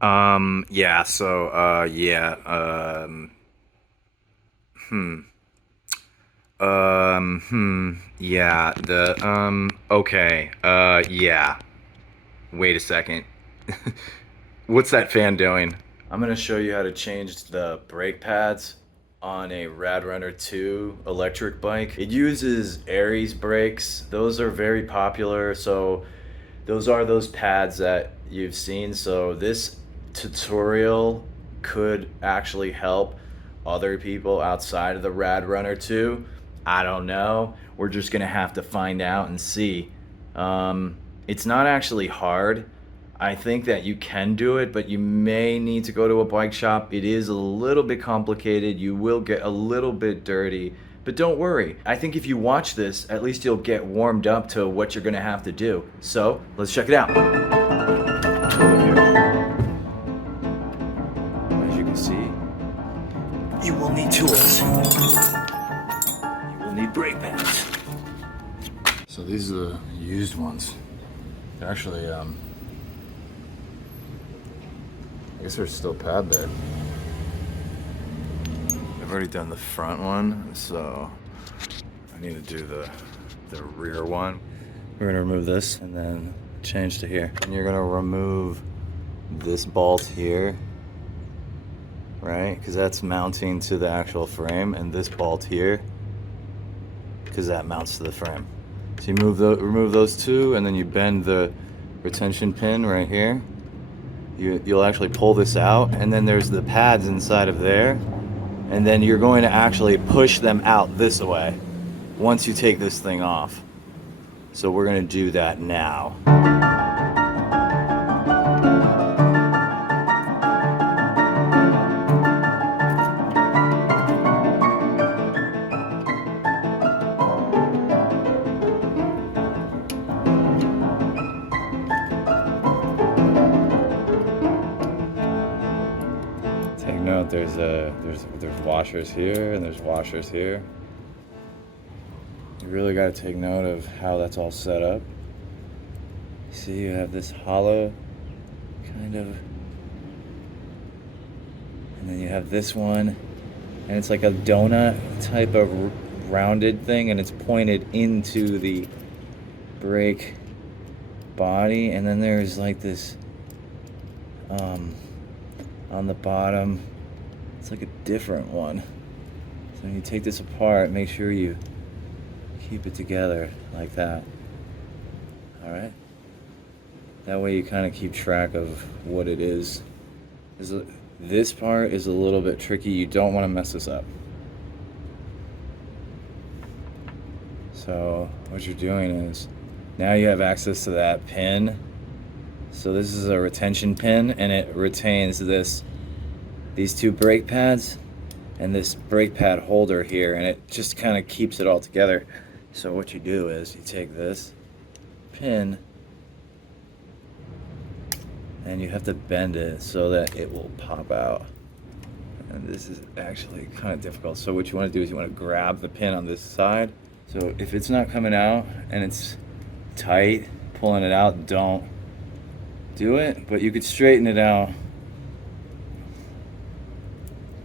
Yeah, so, yeah, hmm, yeah, okay, yeah, wait a second. What's that fan doing? I'm going to show you how to change the brake pads on a Rad Runner 2 electric bike. It uses Aries brakes. Those are very popular. So those are those pads that you've seen. So this tutorial could actually help other people outside of the Rad Runner 2. I don't know. We're just going to have to find out and see. It's not actually hard. I think that you can do it, but you may need to go to a bike shop. It is a little bit complicated. You will get a little bit dirty, but don't worry. I think if you watch this, at least you'll get warmed up to what you're gonna have to do. So let's check it out. So here, as you can see, you will need tools. You will need brake pads. So these are the used ones. They're actually, I guess there's still pad there. I've already done the front one, so I need to do the rear one. We're gonna remove this and then change to here. And you're gonna remove this bolt here, right? Because that's mounting to the actual frame, and this bolt here, because that mounts to the frame. So you remove those two, and then you bend the retention pin right here. You'll actually pull this out, and then there's the pads inside of there, and then you're going to actually push them out this way once you take this thing off. So we're going to do that now. Take note, there's washers here and there's washers here. You really got to take note of how that's all set up. See, you have this hollow kind of, and then you have this one, and it's like a donut type of rounded thing, and it's pointed into the brake body, and then there's like this on the bottom, it's like a different one. So when you take this apart, make sure you keep it together like that. All right, that way you kind of keep track of what it is. This part is a little bit tricky. You don't want to mess this up. So what you're doing is, now you have access to that pin. So this is a retention pin, and it retains these two brake pads and this brake pad holder here, and it just kind of keeps it all together. So what you do is you take this pin and you have to bend it so that it will pop out. And this is actually kind of difficult. So what you want to do is you want to grab the pin on this side. So if it's not coming out and it's tight, pulling it out, don't do it, but you could straighten it out,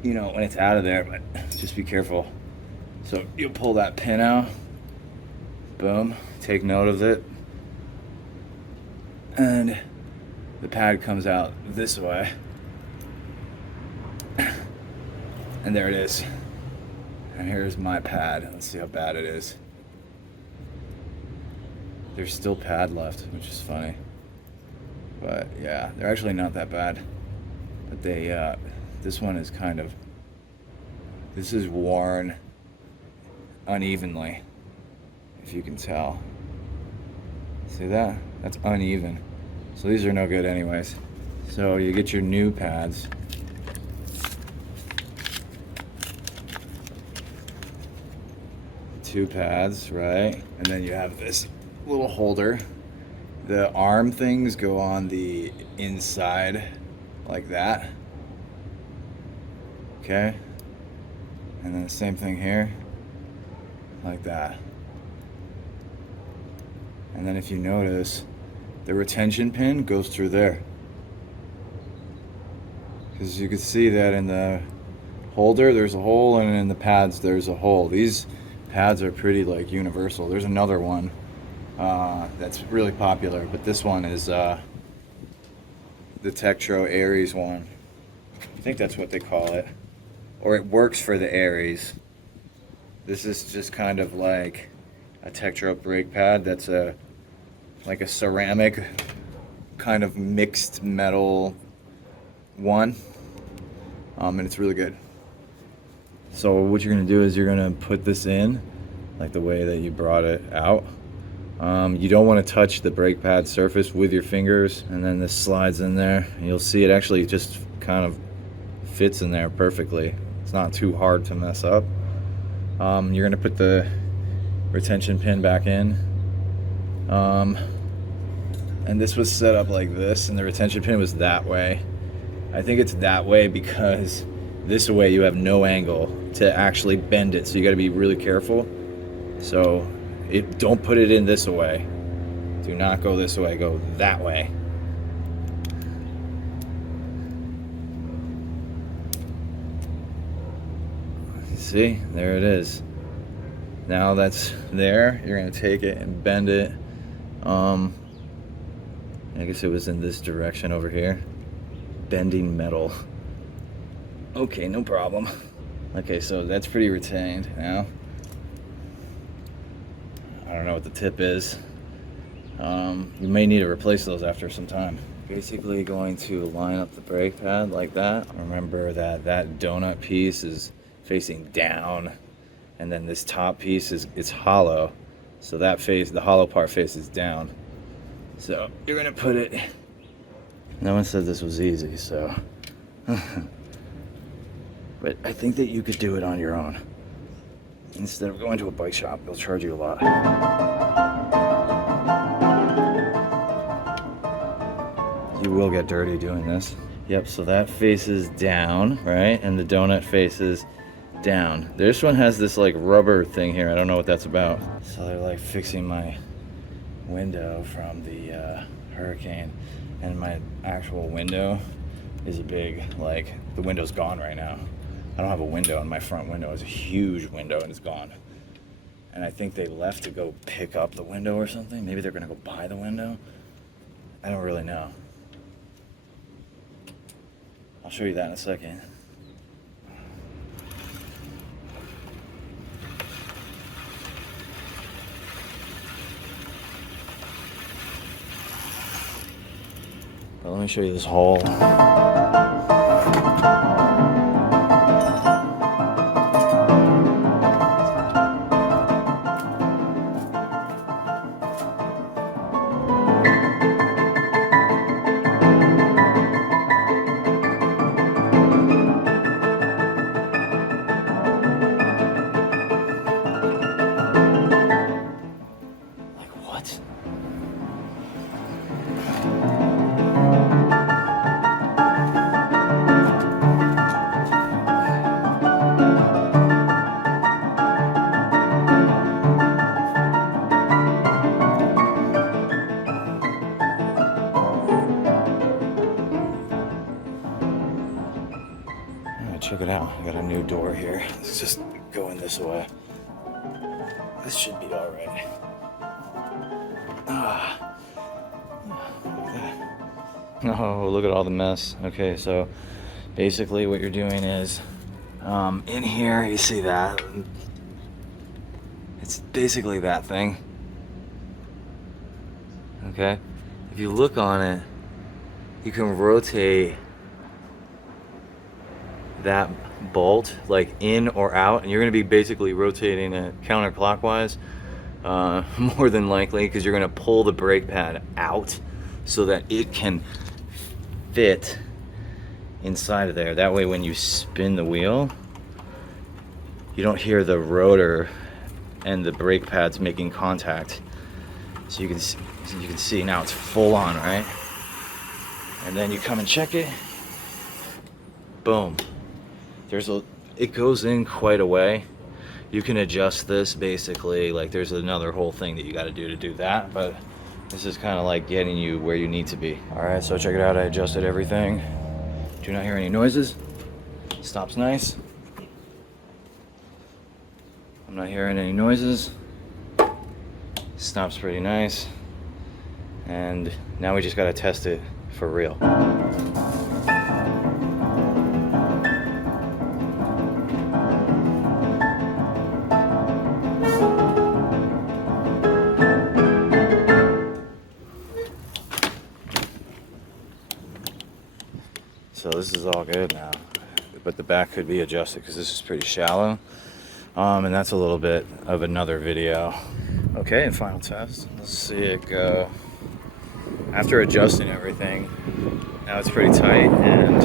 you know, when it's out of there, but just be careful. So you'll pull that pin out, boom, take note of it, and the pad comes out this way, and there it is. And here's my pad. Let's see how bad it is. There's still pad left, which is funny. But yeah, they're actually not that bad. But this one is this is worn unevenly, if you can tell. See that? That's uneven. So these are no good anyways. So you get your new pads. Two pads, right? And then you have this little holder. The arm things go on the inside like that. Okay? And then the same thing here, like that. And then if you notice, the retention pin goes through there. Because you can see that in the holder there's a hole, and in the pads there's a hole. These pads are pretty like universal. There's another one that's really popular, but this one is the Tektro Aries one. I think that's what they call it, or it works for the Aries. This is just kind of like a Tektro brake pad that's like a ceramic kind of mixed metal one, and it's really good. So what you're gonna do is you're gonna put this in like the way that you brought it out. You don't want to touch the brake pad surface with your fingers, and then this slides in there, and you'll see it actually just kind of fits in there perfectly. It's not too hard to mess up. You're gonna put the retention pin back in, and this was set up like this, and the retention pin was that way. I think it's that way because this way you have no angle to actually bend it, so you got to be really careful. So don't put it in this way. Do not go this way, go that way. See, there it is. Now that's there, you're gonna take it and bend it. I guess it was in this direction over here. Bending metal. Okay, no problem. Okay, so that's pretty retained now. I don't know what the tip is. You may need to replace those after some time. Basically going to line up the brake pad like that. Remember that that donut piece is facing down, and then this top piece it's hollow. So that the hollow part faces down. So you're gonna put it. No one said this was easy, so. But I think that you could do it on your own. Instead of going to a bike shop, they'll charge you a lot. You will get dirty doing this. Yep, so that faces down, right? And the donut faces down. This one has this like rubber thing here. I don't know what that's about. So they're like fixing my window from the hurricane, and my actual window is a big, like, the window's gone right now. I don't have a window, and my front window is a huge window and it's gone. And I think they left to go pick up the window or something. Maybe they're gonna go buy the window. I don't really know. I'll show you that in a second. But let me show you this hole. Check it out, I got a new door here. Let's just go in this way. This should be all right. Look at that. Oh, look at all the mess. Okay, so basically what you're doing is, in here, you see that? It's basically that thing. Okay? If you look on it, you can rotate that bolt like in or out, and you're going to be basically rotating it counterclockwise, more than likely, because you're going to pull the brake pad out so that it can fit inside of there. That way when you spin the wheel, you don't hear the rotor and the brake pads making contact. So you can see now it's full on, right? And then you come and check it. Boom. It goes in quite a way. You can adjust this basically, like there's another whole thing that you got to do that, but this is kind of like getting you where you need to be. All right, so check it out. I adjusted everything. Do not hear any noises. Stops nice. I'm not hearing any noises. Stops pretty nice. And now we just gotta test it for real. So this is all good now, but the back could be adjusted because this is pretty shallow. And that's a little bit of another video. Okay, and final test. Let's see it go. After adjusting everything, now it's pretty tight and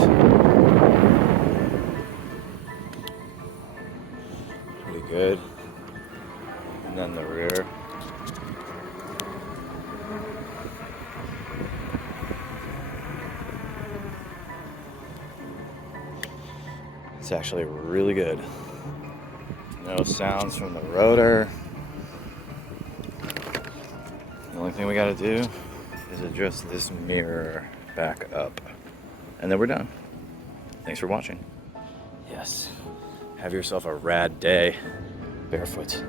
pretty good. And then the rear. It's actually really good. No sounds from the rotor. The only thing we gotta do is adjust this mirror back up. And then we're done. Thanks for watching. Yes. Have yourself a rad day barefoot.